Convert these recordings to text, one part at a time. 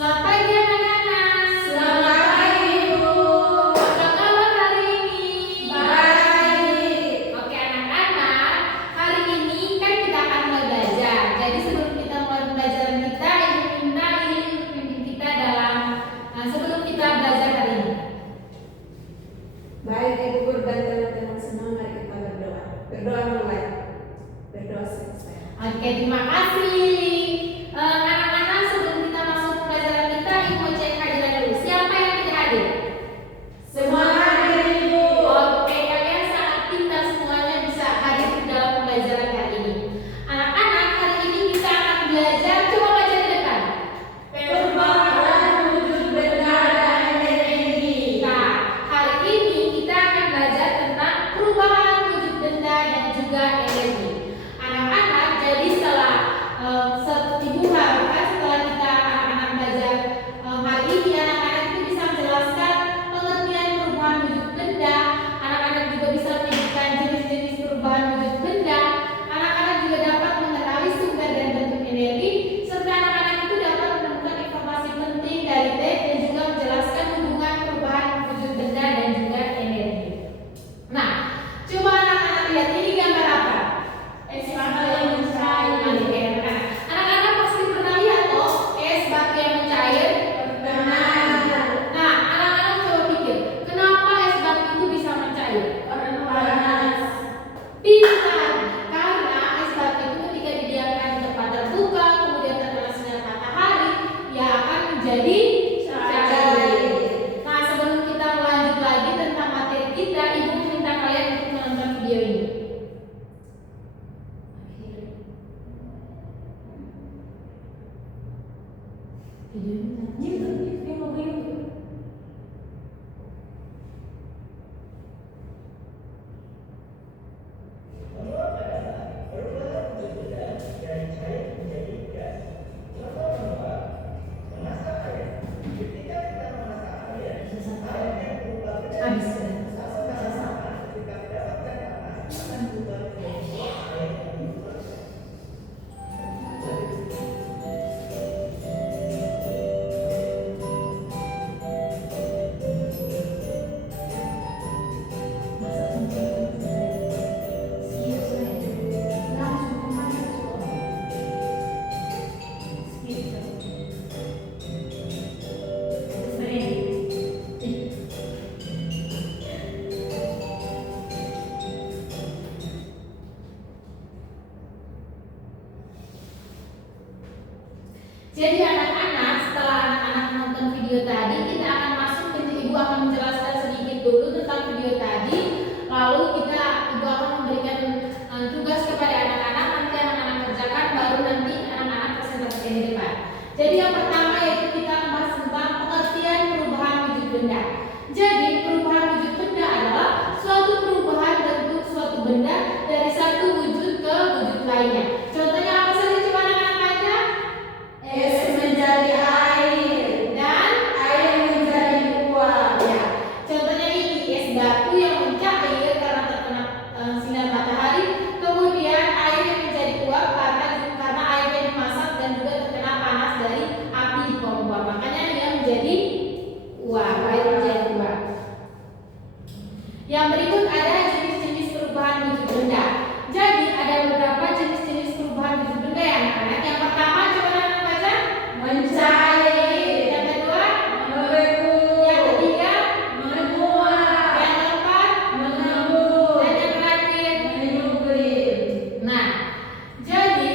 Selamat pagi anak-anak. Selamat pagi Ibu. Apa kabar hari ini? Baik. Oke anak-anak, hari ini kan kita akan mulai belajar. Jadi sebelum kita mulai pembelajaran kita, Ibu minta untuk pimpin kita dalam sebelum kita belajar hari ini. Baik Ibu Guru dan teman-teman semua, mari kita berdoa. Berdoa mulai. Berdoa selesai. Oke, terima kasih Lili. Anak-anak, sebelum kita masuk pelajaran kita, Ibu mau cek hadiran dulu. Siapa yang tidak hadir? Semua hadir Ibu. Oke, kalian sangat pintar semuanya bisa hadir di dalam pembelajaran hari ini. Anak-anak, hari ini kita akan belajar, coba baca di depan. Perubahan wujud benda dan energi. Nah, hari ini kita akan belajar tentang perubahan wujud benda dan juga energi. Anak-anak, jadi setelah Ibu harapkan setelah kita anak-anak belajar hari ini, anak-anak itu bisa menjelaskan pengertian perubahan wujud benda. Anak-anak juga bisa menyebutkan jenis-jenis perubahan wujud benda. Anak-anak juga dapat mengetahui sumber dan bentuk energi, serta anak-anak itu dapat menemukan informasi penting dari teks dan juga menjelaskan hubungan perubahan wujud benda dan juga energi. Nah, coba anak-anak lihat ini gambar apa? Es batu yang mencair. Anak-anak pasti pernah lihat toh es batu yang mencair. Benar. Nah, anak-anak coba pikir, kenapa es batu itu bisa mencair? Karena panas. Pintar, karena es batu itu ketika didiamkan di tempat terbuka, kemudian terkena sinar matahari, ya akan menjadi cair. Nah, sebelum kita melanjut lagi tentang materi kita, Ibu minta kalian untuk menonton video ini. Jadi anak-anak, setelah anak-anak menonton video tadi, kita akan masuk dan Ibu akan menjelaskan sedikit dulu tentang video tadi. Lalu Ibu akan memberikan tugas kepada anak-anak, nanti anak-anak kerjakan, baru nanti anak-anak presentasikan di depan. Jadi yang pertama yaitu kita akan bahas tentang pengertian perubahan wujud benda. Jadi perubahan wujud benda adalah suatu perubahan bentuk suatu benda dari satu wujud ke wujud lainnya. Contohnya apa saja, coba anak-anak baca. Es menjadi air Dan air menjadi uap. ya, contohnya ini es batu yang mencair karena terkena sinar matahari, kemudian air yang menjadi uap karena airnya dimasak dan juga terkena panas dari api di kompor, makanya dia menjadi uap, air menjadi uap. Yang berikut ada jenis-jenis perubahan wujud benda. Jadi ada beberapa jenis-jenis perubahan wujud benda ya anak-anak. Yang pertama coba anak-anak baca. Mencair. Yang kedua, Membeku. yang ketiga, Menguap. yang keempat, Mengembun. dan yang terakhir. Menyublim. Nah, jadi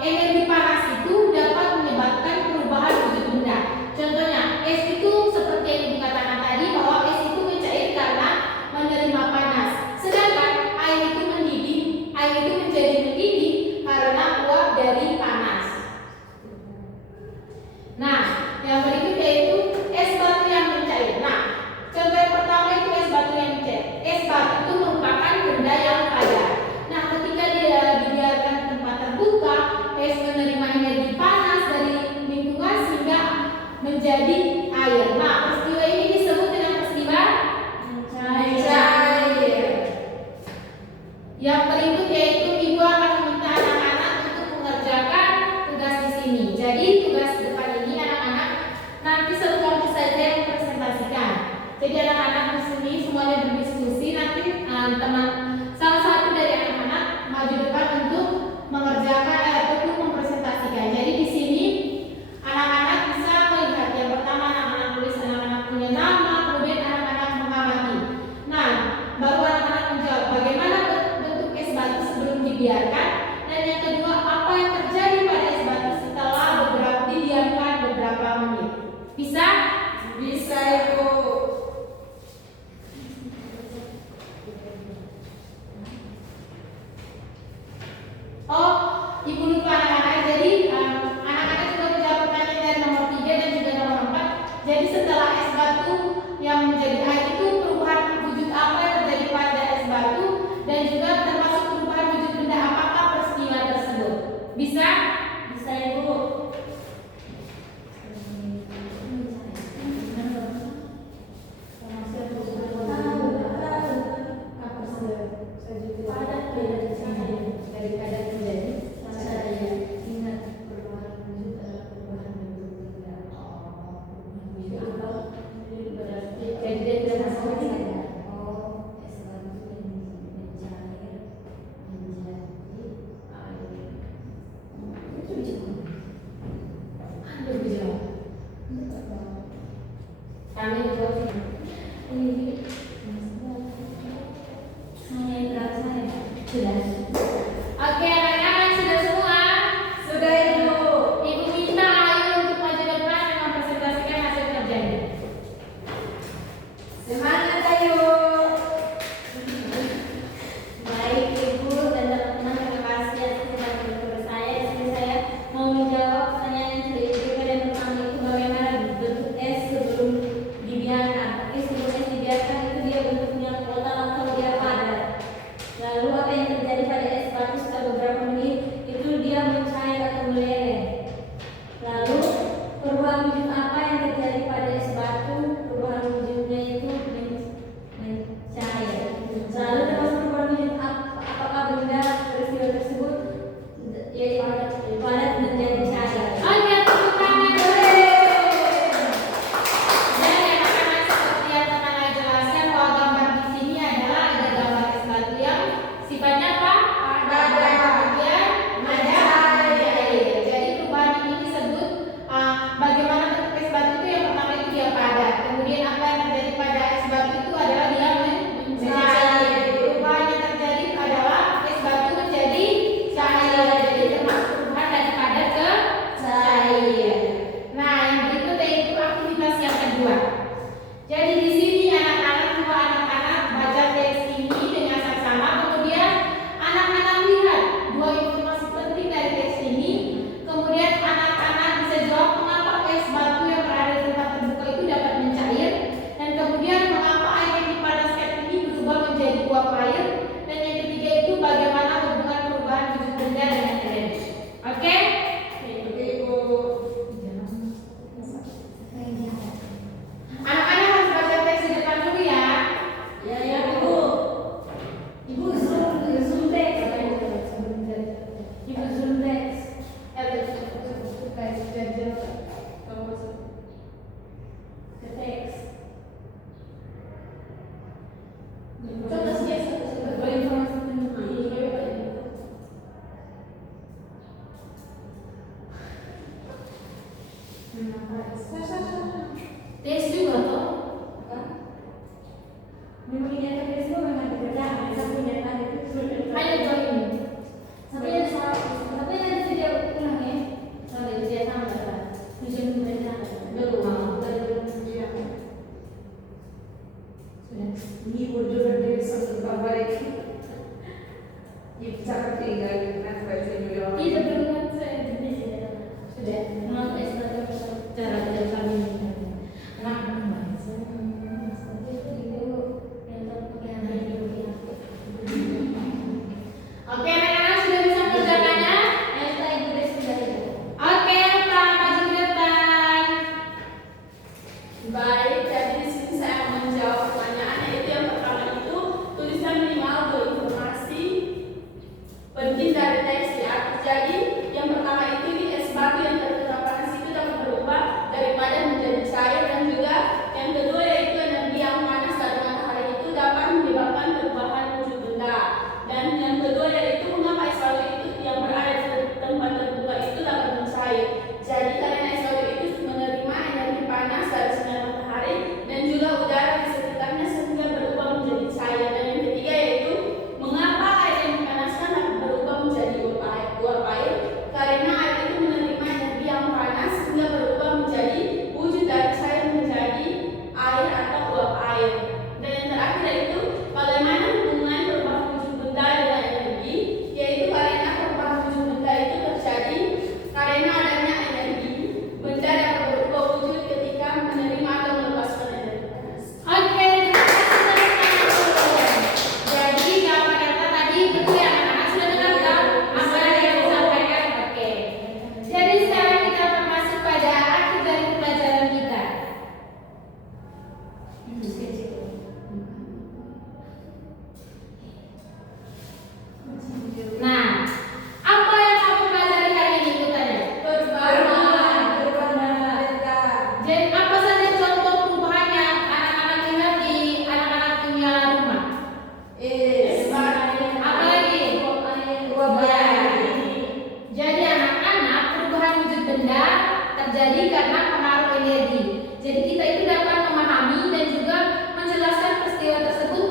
energi panas itu dapat menyebabkan perubahan wujud benda. Contohnya, es itu seperti yang Ibu katakan tadi bahwa es itu mencair karena menerima panas. Sedangkan air itu mendidih, air itu menjadi mendidih karena uap dari panas. Nah, yang berikut yaitu es batu yang mencair. Nah, contoh yang pertama itu es batu yang mencair. Es batu itu merupakan benda yang padat. Nah, ketika dia dibiarkan di tempat terbuka, es menerima energi panas dari lingkungan sehingga menjadi air. Nah, peristiwa ini disebut dengan peristiwa Mencair. Yang berikut yaitu Ibu akan meminta anak-anak untuk mengerjakan tugas di sini. Jadi tugas depan ini anak-anak nanti satu kelompok saja yang mempresentasikan. Jadi anak-anak di sini semuanya berdiskusi. Nanti teman salah satu dari anak-anak maju depan untuk mengerjakan ataupun mempresentasikan. Jadi di sini anak-anak bisa melihat yang pertama anak-anak tulis, anak-anak punya nama, kemudian anak-anak mengamati. Nah, baru anak-anak menjawab bagaimana bentuk es batu sebelum dibiarkan, dan yang kedua apa yang terjadi pada es batu setelah didiamkan beberapa menit. Bisa? Bisa Ibu. Oh, Ibu lupa anak-anak. Jadi anak-anak juga menjawab pertanyaan dari nomor 3 dan juga nomor 4. Jadi setelah es batu yang menjadi air itu perubahan wujud apa yang terjadi pada es batu, dan juga termasuk perubahan wujud benda apakah peristiwa tersebut. Bisa? Bisa Ibu. Oke, anak-anak sudah semua? Sudah Ibu. Ibu minta Ayu untuk maju depan dan mempresentasikan hasil kerjanya. Semangat Ayu. Baik Ibu dan teman-teman, terima kasih atas perhatian kepada saya. Di sini saya mau menjawab pertanyaan yang sudah diberikan. Yang pertama itu bagaimana bentuk es sebelum dibiarkan. Oke, sebelum es dibiarkan itu dia bentuknya kotak atau dia padat. Lalu apa yang terjadi pada es batu setelah beberapa menit itu dia mencair atau meleleh. Lalu perubahan wujud apa yang terjadi pada es batu? Perubahan wujudnya itu mencair. Lalu termasuk perubahan wujud apakah benda peristiwa tersebut yaitu padat menjadi cair. Oke, tepuk tangan. Dan anak-anak seperti yang teman Ayu jelaskan bahwa gambar di sini adalah ada gambar es batu yang sifatnya apa? Padat. Kemudian ada cair. Jadi perubahan ini disebut bagaimana bentuk es batu itu. Yang pertama itu dia padat. Kemudian apa yang terjadi pada es batu itu adalah dia mencair. Perubahan yang terjadi adalah es batu menjadi cair. Jadi termasuk perubahan dari padat ke cair. Nah, yang berikut yaitu aktivitas yang kedua. Jadi di sini anak-anak baca teks ini dengan saksama, kemudian anak-anak lihat dua informasi penting dari teks ini. Kemudian anak-anak bisa jawab mengapa es batu yang berada di tempat terbuka itu dapat mencair, dan kemudian mengapa air yang dipanaskan ini berubah menjadi uap air, dan yang ketiga itu bagaimana hubungan perubahan wujud benda dengan energi. Oke? Ibu. Anak-anak harus baca teks di depan dulu ya. Ya Ibu. Ibu zoom teks. Ibu zoom teks. Ke teks. Coba sih Berinformasi penting. tes juga toh. Memang ini ada Facebook memang dikerjakan sampai dari tadi itu sudah. Ayo join. Sampai ada soal, sampai ada video ulang ya. Sampai dia sama kan. Tujuan mereka Belum. Iya. Sudah. Ini wujud dari satu baik. Ibu cakap tinggal nanti baca video. Iya belum kan saya jenis ya. Sudah. Memang es batu Cara tidak kami. Nah, cair. Jadi karena es batu itu menerima energi panas dari sinar matahari dan juga udara di sekitarnya sehingga berubah menjadi cair. Dan yang ketiga yaitu mengapa air yang dipanaskan dapat berubah menjadi uap air? Karena air itu menerima energi yang panas sehingga berubah menjadi wujud dari cair menjadi air atau uap air. Dan yang terakhir yaitu bagaimana hubungan perubahan wujud benda dengan energi, yaitu karena perubahan wujud benda itu terjadi karena adanya energi. Benda dapat berubah wujud ketika menerima atau melepaskan energi panas. Oke, terima kasih teman-teman. Jadi kata-kata tadi betul ya anak-anak, sudah dengar kan apa yang saya sampaikan? Oke. Jadi sekarang kita akan masuk pada akhir dari pembelajaran kita. Nah, apa yang kamu pelajari hari ini kutanya? Perubahan. Jadi apa saja contoh perubahan yang anak-anak lihat di anak-anak punya rumah? Apa lagi? Jadi anak-anak perubahan wujud benda terjadi karena pengaruh energi. Jadi kita itu dapat memahami dan juga menjelaskan peristiwa tersebut